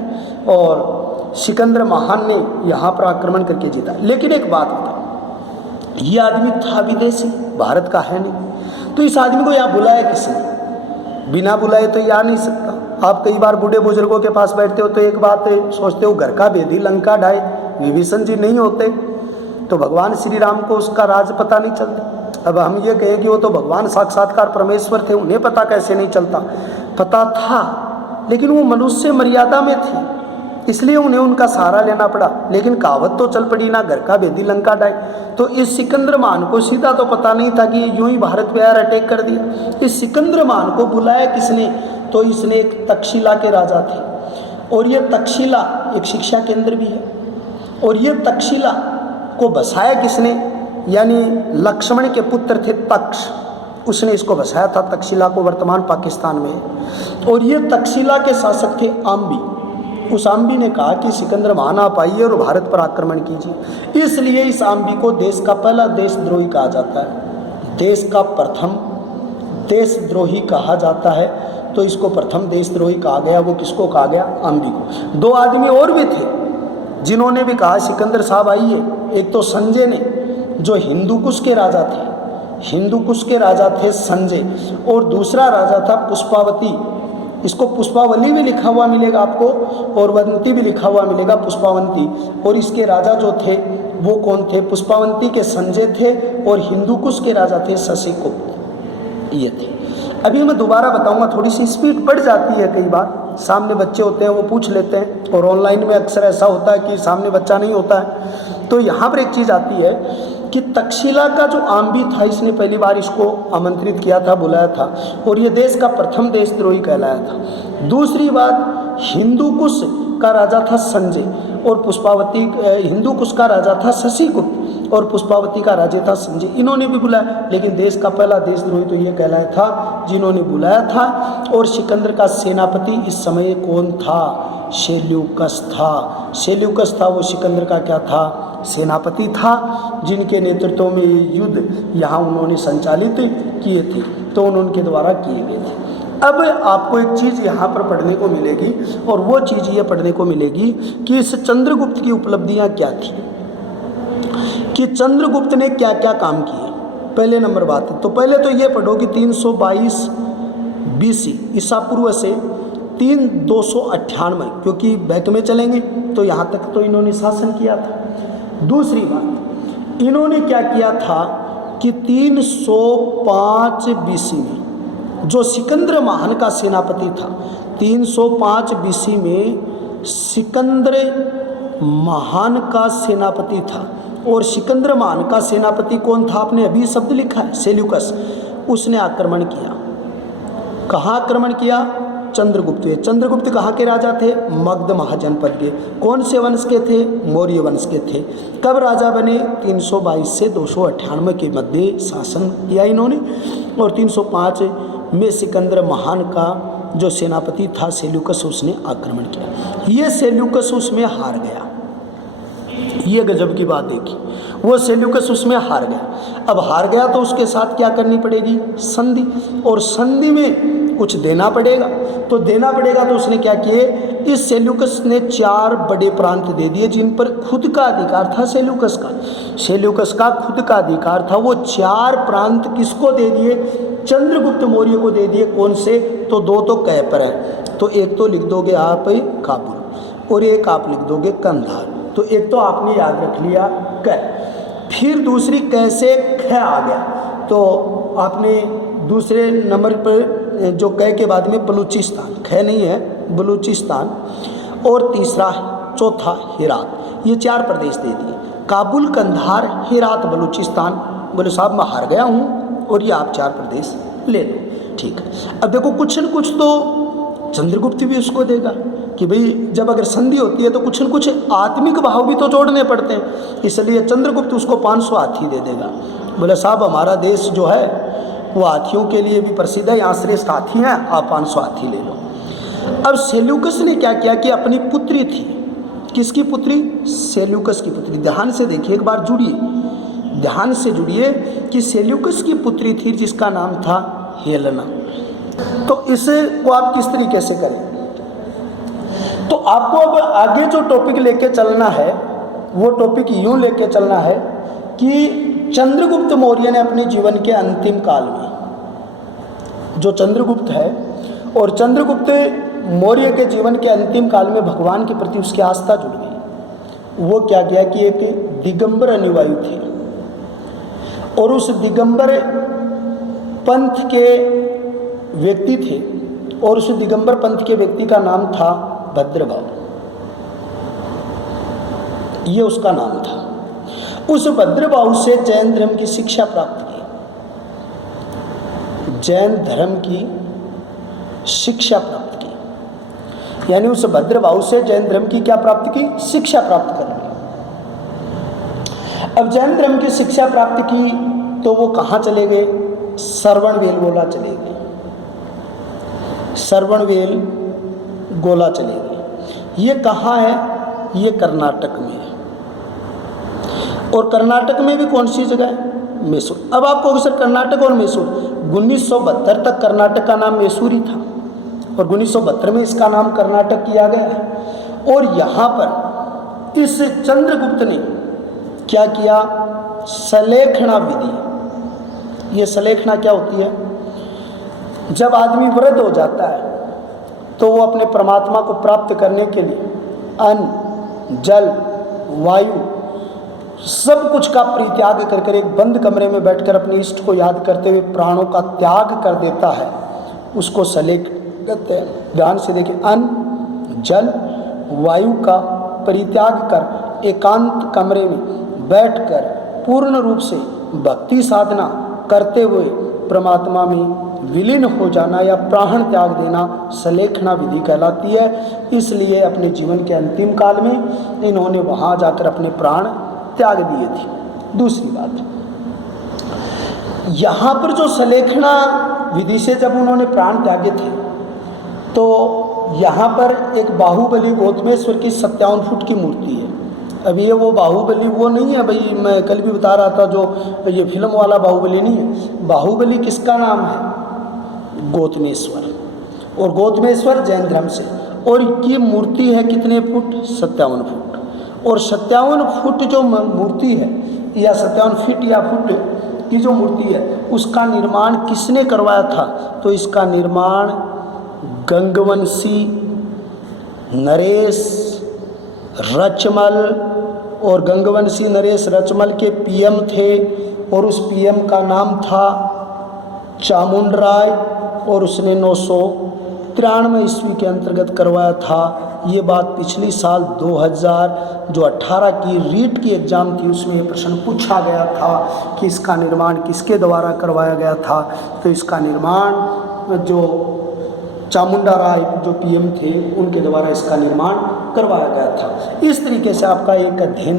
और सिकंदर महान ने यहाँ पर आक्रमण करके जीता। लेकिन एक बात बता, ये आदमी था विदेशी, भारत का है नहीं, तो इस आदमी को यहाँ बुलाया किसने? बिना बुलाए तो ये आ नहीं सकता। आप कई बार बूढ़े बुजुर्गों के पास बैठते हो तो एक बात सोचते हो, घर का भेदी लंका ढाए, विभीषण जी नहीं होते तो भगवान श्री राम को उसका राज पता नहीं चलता। अब हम ये कहें कि वो तो भगवान साक्षात्कार परमेश्वर थे, उन्हें पता कैसे नहीं चलता? पता था, लेकिन वो मनुष्य मर्यादा में थे, इसलिए उन्हें उनका सहारा लेना पड़ा। लेकिन कहावत तो चल पड़ी ना, घर का भेदी लंका ढाए। तो इस सिकंदर महान को सीधा तो पता नहीं था कि यूं ही भारत पे यार अटैक कर दिया। इस सिकंदर महान को बुलाया किसने? तो इसने एक तक्षशिला के राजा थे, और ये तक्षशिला एक शिक्षा केंद्र भी है। और ये तक्षशिला को बसाया किसने? यानी लक्ष्मण के पुत्र थे तक्ष, उसने इसको बसाया था तक्षशिला को, वर्तमान पाकिस्तान में। और ये तक्षशिला के शासक थे आम्बी। उस आम्बी ने कहा कि सिकंदर महान आप आइए और भारत पर आक्रमण कीजिए। इसलिए इस आम्बी को देश का पहला देशद्रोही कहा जाता है, देश का प्रथम देशद्रोही कहा जाता है। तो इसको प्रथम देशद्रोही कहा गया। वो किसको कहा गया? आम्बी को। दो आदमी और भी थे जिन्होंने भी कहा सिकंदर साहब आइए। एक तो संजय ने, जो हिंदू कुश के राजा थे, हिंदू कुश के राजा थे संजय। और दूसरा राजा था पुष्पावती, इसको पुष्पावली भी लिखा हुआ मिलेगा आपको और वंती भी लिखा हुआ मिलेगा, पुष्पावंती। और इसके राजा जो थे वो कौन थे? पुष्पावंती के संजय थे और हिंदू कुश के राजा थे शशिकुप्त, ये थे। अभी मैं दोबारा बताऊंगा, थोड़ी सी स्पीड बढ़ जाती है, कई बार सामने बच्चे होते हैं वो पूछ लेते हैं, और ऑनलाइन में अक्सर ऐसा होता है कि सामने बच्चा नहीं होता है। तो यहाँ पर एक चीज़ आती है कि तक्षशिला का जो आम्बी था, इसने पहली बार इसको आमंत्रित किया था, बुलाया था, और ये देश का प्रथम देशद्रोही कहलाया था। दूसरी बात, हिंदू कुश का राजा था संजय और पुष्पावती, हिंदू कुश का राजा था शशिकुप्त और पुष्पावती का राजा था संजय। इन्होंने भी बुलाया, लेकिन देश का पहला देशद्रोही तो ये कहलाया था जिन्होंने बुलाया था। और सिकंदर का सेनापति इस समय कौन था? सेल्यूकस था। सेल्यूकस था वो सिकंदर का क्या था? सेनापति था, जिनके नेतृत्व में ये युद्ध यहाँ उन्होंने संचालित किए थे, तो उनके द्वारा किए गए थे। अब आपको एक चीज़ यहाँ पर पढ़ने को मिलेगी, और वो चीज़ ये पढ़ने को मिलेगी कि इस चंद्रगुप्त की उपलब्धियाँ क्या थी, कि चंद्रगुप्त ने क्या क्या काम किए। पहले नंबर बात है, तो पहले तो ये पढ़ो कि 322 BC ईसा पूर्व से 298, क्योंकि बैक में चलेंगे तो यहाँ तक तो इन्होंने शासन किया था। दूसरी बात, इन्होंने क्या किया था कि 305 BC में जो सिकंदर महान का सेनापति था, 305 BC में सिकंदर महान का सेनापति था। और सिकंदर महान का सेनापति कौन था? आपने अभी शब्द लिखा है, सेल्यूकस। उसने आक्रमण किया। कहाँ आक्रमण किया? चंद्रगुप्त हुए। चंद्रगुप्त कहाँ के राजा थे? मगध महाजनपद के। कौन से वंश के थे? मौर्य वंश के थे। कब राजा बने? 322 से 298 के मध्य शासन किया इन्होंने, और 305 में सिकंदर महान का जो सेनापति था सेल्यूकस, उसने आक्रमण किया। ये सेल्यूकस उसमें हार गया। ये गजब की बात देखी, वो सेल्यूकस उसमें हार गया। अब हार गया तो उसके साथ क्या करनी पड़ेगी? संधि, और संधि में कुछ देना पड़ेगा। तो देना पड़ेगा तो उसने क्या किए? इस सेल्यूकस ने 4 बड़े प्रांत दे दिए जिन पर खुद का अधिकार था सेल्यूकस का। सेल्यूकस का खुद का अधिकार था। वो 4 प्रांत किसको दे दिए? चंद्रगुप्त मौर्य को दे दिए। कौन से? तो 2 तो कै पर हैं, तो एक तो लिख दोगे आप काबुल और एक आप लिख दोगे कंधार। तो एक तो आपने याद रख लिया कै, फिर दूसरी कैसे ख आ गया, तो आपने दूसरे नंबर पर जो कै के बाद में बलूचिस्तान, ख नहीं है बलूचिस्तान, और तीसरा चौथा हेरात। ये 4 प्रदेश दे दिए, काबुल, कंधार, हेरात, बलूचिस्तान। बोले साहब मैं हार गया हूँ और ये आप 4 प्रदेश ले लो। ठीक है, अब देखो कुछ न कुछ तो चंद्रगुप्त भी उसको देगा कि भाई जब अगर संधि होती है तो कुछ न कुछ आत्मिक भाव भी तो जोड़ने पड़ते हैं, इसलिए चंद्रगुप्त उसको 500 हाथी दे देगा। बोले साहब हमारा देश जो है वो हाथियों के लिए भी प्रसिद्ध है, यहाँ श्रेष्ठ हाथी हैं, आप 500 हाथी ले लो। अब सेल्यूकस ने क्या किया कि अपनी पुत्री थी, किसकी पुत्री? सेल्यूकस की पुत्री। ध्यान से देखिए, एक बार जुड़िए, ध्यान से जुड़िए कि सेल्यूकस की पुत्री थी जिसका नाम था हेलेना। तो इसे को आप किस तरीके से करें? तो आपको अब आगे जो टॉपिक लेके चलना है वो टॉपिक यूं लेके चलना है कि चंद्रगुप्त मौर्य ने अपने जीवन के अंतिम काल में, जो चंद्रगुप्त है और चंद्रगुप्त मौर्य के जीवन के अंतिम काल में भगवान के प्रति उसकी आस्था जुड़ गई। वो क्या किया कि एक दिगंबर अनुयायी थे और उस दिगंबर पंथ के व्यक्ति थे, और उस दिगंबर पंथ के व्यक्ति का नाम था भद्रभाव, ये उसका नाम था। उस भद्रभाव से जैन धर्म की शिक्षा प्राप्त की, जैन धर्म की शिक्षा प्राप्त की, यानी उस भद्रभाव से जैन धर्म की क्या प्राप्त की? शिक्षा प्राप्त कर ली। अब जैन धर्म की शिक्षा प्राप्त की तो वो कहाँ चले गए? श्रवणबेल गोला चले गए, श्रवणबेल गोला चले गए। ये कहाँ है? ये कर्नाटक में है, और कर्नाटक में भी कौन सी जगह है? मैसूर। अब आपको सर कर्नाटक और मैसूर, 1972 तक कर्नाटक का नाम मैसूर ही था और 1972 में इसका नाम कर्नाटक किया गया है। और यहाँ पर इस चंद्रगुप्त ने क्या किया? सलेखना विधि। ये सलेखना क्या होती है? जब आदमी वृद्ध हो जाता है तो वो अपने परमात्मा को प्राप्त करने के लिए अन्न, जल, वायु, सब कुछ का परित्याग कर एक बंद कमरे में बैठकर अपने इष्ट को याद करते हुए प्राणों का त्याग कर देता है, उसको सलेख कहते हैं। ध्यान से देखिए, अन्न, जल, वायु का परित्याग कर एकांत कमरे में बैठकर पूर्ण रूप से भक्ति साधना करते हुए परमात्मा में विलीन हो जाना या प्राण त्याग देना सलेखना विधि कहलाती है। इसलिए अपने जीवन के अंतिम काल में इन्होंने वहाँ जाकर अपने प्राण त्याग दिए थे। दूसरी बात, यहाँ पर जो सलेखना विधि से जब उन्होंने प्राण त्यागे थे तो यहाँ पर एक बाहुबली गौतमेश्वर की 57 फुट की मूर्ति है। अब ये वो बाहुबली वो नहीं है भाई, मैं कल भी बता रहा था जो ये फिल्म वाला बाहुबली नहीं है। बाहुबली किसका नाम है? गौतमेश्वर, और गौतमेश्वर जैन धर्म से। और ये मूर्ति है कितने फुट? 57 फुट। और 57 फुट जो मूर्ति है या 57 फीट या फुट की जो मूर्ति है उसका निर्माण किसने करवाया था? तो इसका निर्माण गंगवंशी नरेश रचमल, और गंगवंशी नरेश रचमल के पीएम थे और उस पीएम का नाम था चामुंडराय, और उसने 993 ईस्वी के अंतर्गत करवाया था। ये बात पिछली साल 2018 की रीट की एग्ज़ाम थी, उसमें ये प्रश्न पूछा गया था कि इसका निर्माण किसके द्वारा करवाया गया था। तो इसका निर्माण जो चामुंडा राय जो पीएम थे उनके द्वारा इसका निर्माण करवाया गया था। इस तरीके से आपका एक अध्ययन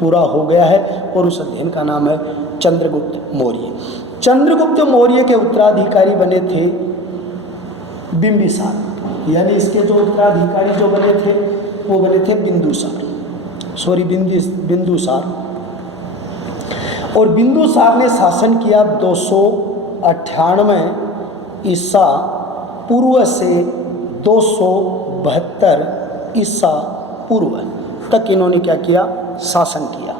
पूरा हो गया है और उस अध्ययन का नाम है चंद्रगुप्त मौर्य। चंद्रगुप्त मौर्य के उत्तराधिकारी बने थे बिंबिसार, यानी इसके जो उत्तराधिकारी जो बने थे वो बने थे बिंदुसार। और बिंदुसार ने शासन किया 298 ईसा पूर्व से 272 ईसा पूर्व तक इन्होंने क्या किया, शासन किया।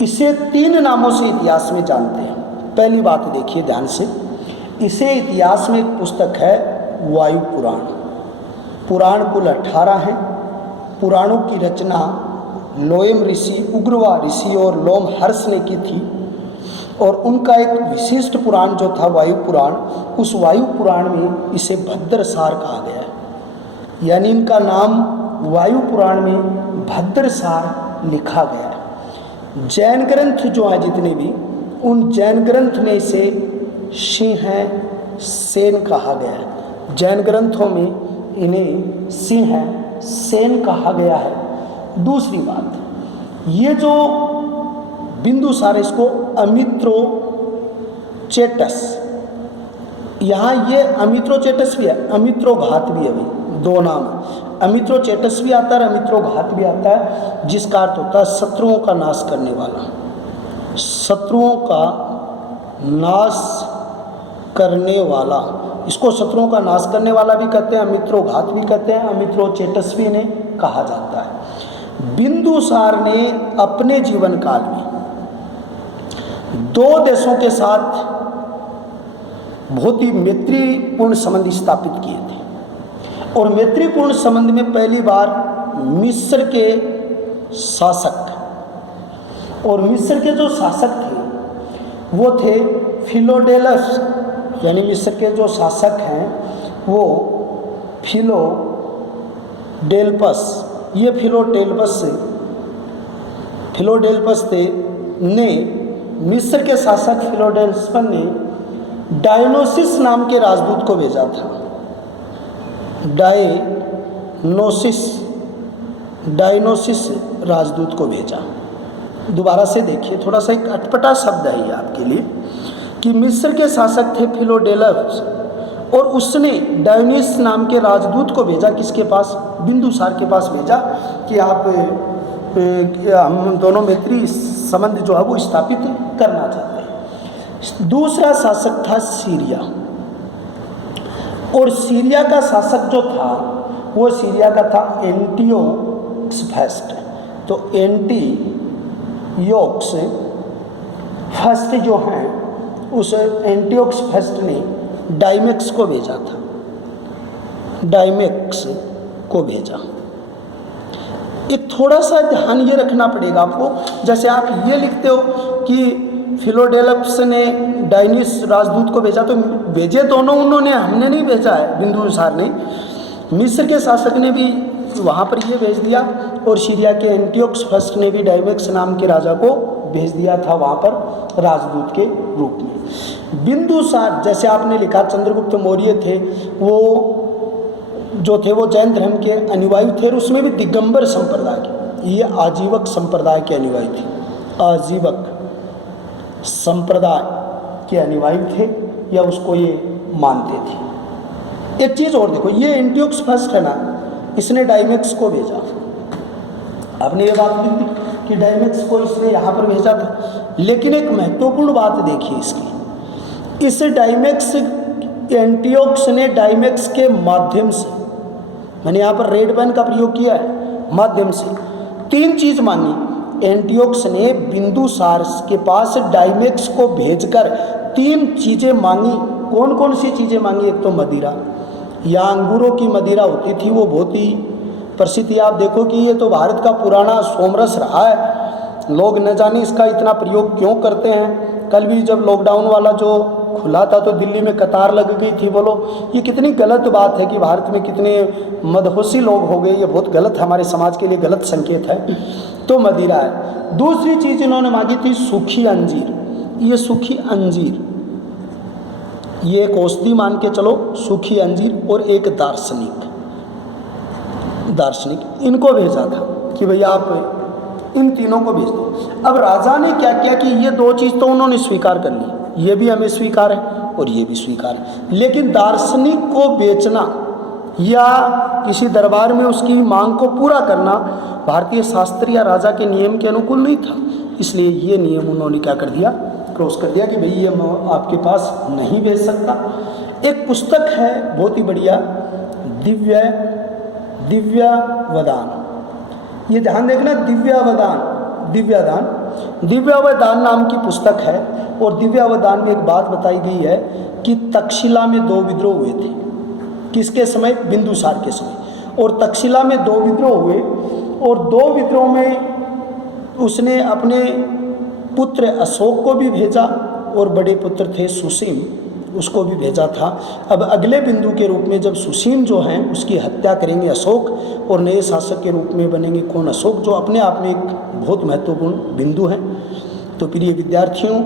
इसे 3 नामों से इतिहास में जानते हैं। पहली बात देखिए ध्यान से, इसे इतिहास में एक पुस्तक है वायु पुराण। पुराण कुल 18 हैं। पुराणों की रचना लोयम ऋषि, उग्रवा ऋषि और लोमहर्ष ने की थी। और उनका एक विशिष्ट पुराण जो था वायु पुराण, उस वायु पुराण में इसे भद्रसार कहा गया है, यानी इनका नाम वायु पुराण में भद्रसार लिखा गया है। जैन ग्रंथ जो हैं जितने भी, उन जैन ग्रंथ में इसे सिंह सेन कहा गया है। जैन ग्रंथों में इन्हें सिंह सेन कहा गया है। दूसरी बात, ये जो बिंदुसार, इसको अमित्रोचेटस, यहाँ ये अमित्रोचेटस भी है, अमित्रोघात भी है, भाई 2 नाम है। अमित्रोचेटस भी आता है, अमित्रोघात भी आता है, जिसका अर्थ होता है शत्रुओं का नाश करने वाला। शत्रुओं का नाश करने वाला, इसको शत्रुओं का नाश करने वाला भी कहते हैं, अमित्रोघात भी कहते हैं, अमित्रोचेटस भी इन्हें कहा जाता है। बिंदुसार ने अपने जीवन काल में 2 देशों के साथ बहुत ही मैत्रीपूर्ण संबंध स्थापित किए थे। और मैत्रीपूर्ण संबंध में पहली बार मिस्र के शासक, और मिस्र के जो शासक थे वो थे फिलोडेलस, यानी मिस्र के जो शासक हैं वो फिलोडेल्पस, ये फिलोडेल्पस थे ने, मिस्र के शासक फिलोडेल्पस ने डायनोसिस नाम के राजदूत को भेजा था। डायनोसिस राजदूत को भेजा। दोबारा से देखिए, थोड़ा सा एक अटपटा शब्द है ये आपके लिए, कि मिस्र के शासक थे फिलोडेल्पस और उसने डायनिस नाम के राजदूत को भेजा, किसके पास, बिंदुसार के पास भेजा कि आप हम दोनों मैत्री संबंध जो है वो स्थापित करना चाहते हैं। दूसरा शासक था सीरिया, और सीरिया का शासक जो था वो सीरिया का था एंटियोक्स फर्स्ट। तो एंटियोक्स फर्स्ट जो हैं, उस एंटियोक्स फर्स्ट ने डायमेक्स को भेजा था, डायमेक्स को भेजा। एक थोड़ा सा ध्यान ये रखना पड़ेगा आपको, जैसे आप ये लिखते हो कि फिलोडेल्पस ने डायनिस राजदूत को भेजा, तो भेजे दोनों उन्होंने, हमने नहीं भेजा है, बिंदुसार ने। मिस्र के शासक ने भी वहाँ पर ये भेज दिया, और सीरिया के एंटियोक्स फर्स्ट ने भी डायमेक्स नाम के राजा को भेज दिया था वहाँ पर राजदूत के रूप में। बिंदुसार, जैसे आपने लिखा चंद्रगुप्त मौर्य थे, वो जो थे वो जैन धर्म के अनुयायी थे, और उसमें भी दिगंबर संप्रदाय के, ये आजीवक संप्रदाय के अनुयायी थे, आजीवक संप्रदाय के अनुयायी थे, या उसको ये मानते थे। एक चीज़ और देखो, ये एंटियोक्स फर्स्ट है ना, इसने डायमेक्स को भेजा। आपने ये बात लिखी कि डायमेक्स को इसने यहाँ पर भेजा था, लेकिन एक महत्वपूर्ण बात देखिए इसकी, इस डायमेक्स, एंटियोक्स ने डायमेक्स के माध्यम से, मैंने यहाँ पर रेड पेन का प्रयोग किया है, माध्यम से 3 चीज़ मानी। एंटियोक्स ने बिंदुसार के पास डायमेक्स को भेजकर 3 चीज़ें मांगी। कौन कौन सी चीज़ें मांगी? एक तो मदिरा, या अंगूरों की मदिरा होती थी, वो बहुत ही प्रसिद्ध। आप देखो कि ये तो भारत का पुराना सोमरस रहा है, लोग न जाने इसका इतना प्रयोग क्यों करते हैं। कल भी जब लॉकडाउन वाला जो खुला था तो दिल्ली में कतार लग गई थी। बोलो ये कितनी गलत बात है कि भारत में कितने मदहोशी लोग हो गए, ये बहुत गलत है, हमारे समाज के लिए गलत संकेत है। तो मदिरा है। दूसरी चीज़ इन्होंने मांगी थी सूखी अंजीर, ये सूखी अंजीर, ये एक औषधि मान के चलो, सूखी अंजीर, और एक दार्शनिक इनको भेजा था कि भैया आप इन तीनों को भेज दो। अब राजा ने क्या किया कि ये दो चीज़ तो उन्होंने स्वीकार कर ली, ये भी हमें स्वीकार है और ये भी स्वीकार है, लेकिन दार्शनिक को बेचना या किसी दरबार में उसकी मांग को पूरा करना भारतीय शास्त्र या राजा के नियम के अनुकूल नहीं था। इसलिए ये नियम उन्होंने क्या कर दिया, क्रॉस कर दिया कि भाई ये मैं आपके पास नहीं भेज सकता। एक पुस्तक है बहुत ही बढ़िया, दिव्यावदान, ये ध्यान देखना, दिव्यावदान नाम की पुस्तक है। और दिव्यावदान में एक बात बताई गई है कि तक्षशिला में 2 विद्रोह हुए थे। किसके समय? बिंदुसार के समय। और तक्षशिला में 2 विद्रोह हुए और 2 विद्रोह में उसने अपने पुत्र अशोक को भी भेजा और बड़े पुत्र थे सुसीम, उसको भी भेजा था। अब अगले बिंदु के रूप में जब सुसीम जो हैं उसकी हत्या करेंगे अशोक, और नए शासक के रूप में बनेंगे कौन? अशोक, जो अपने आप में एक बहुत महत्वपूर्ण बिंदु हैं। तो प्रिय विद्यार्थियों,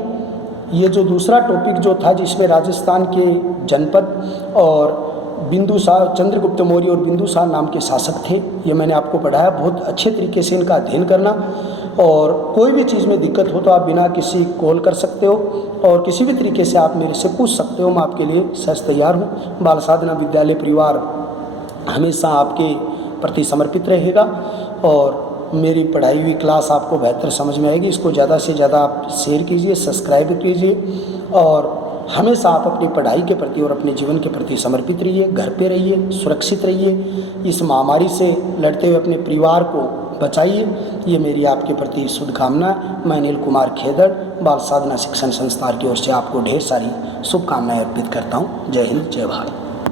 ये जो दूसरा टॉपिक जो था जिसमें राजस्थान के जनपद और बिंदुसार, चंद्रगुप्त मौर्य और बिंदुसार नाम के शासक थे, ये मैंने आपको पढ़ाया। बहुत अच्छे तरीके से इनका अध्ययन करना, और कोई भी चीज़ में दिक्कत हो तो आप बिना किसी कॉल कर सकते हो और किसी भी तरीके से आप मेरे से पूछ सकते हो, मैं आपके लिए सहज तैयार हूँ। बाल साधना विद्यालय परिवार हमेशा आपके प्रति समर्पित रहेगा और मेरी पढ़ाई हुई क्लास आपको बेहतर समझ में आएगी। इसको ज़्यादा से ज़्यादा आप शेयर कीजिए, सब्सक्राइब कीजिए, और हमेशा आप अपनी पढ़ाई के प्रति और अपने जीवन के प्रति समर्पित रहिए। घर पे रहिए, सुरक्षित रहिए, इस महामारी से लड़ते हुए अपने परिवार को बचाइए। ये मेरी आपके प्रति शुभकामना। मैं अनिल कुमार खेदड़, बाल साधना शिक्षण संस्थान की ओर से आपको ढेर सारी शुभकामनाएं अर्पित करता हूँ। जय हिंद, जय भारत।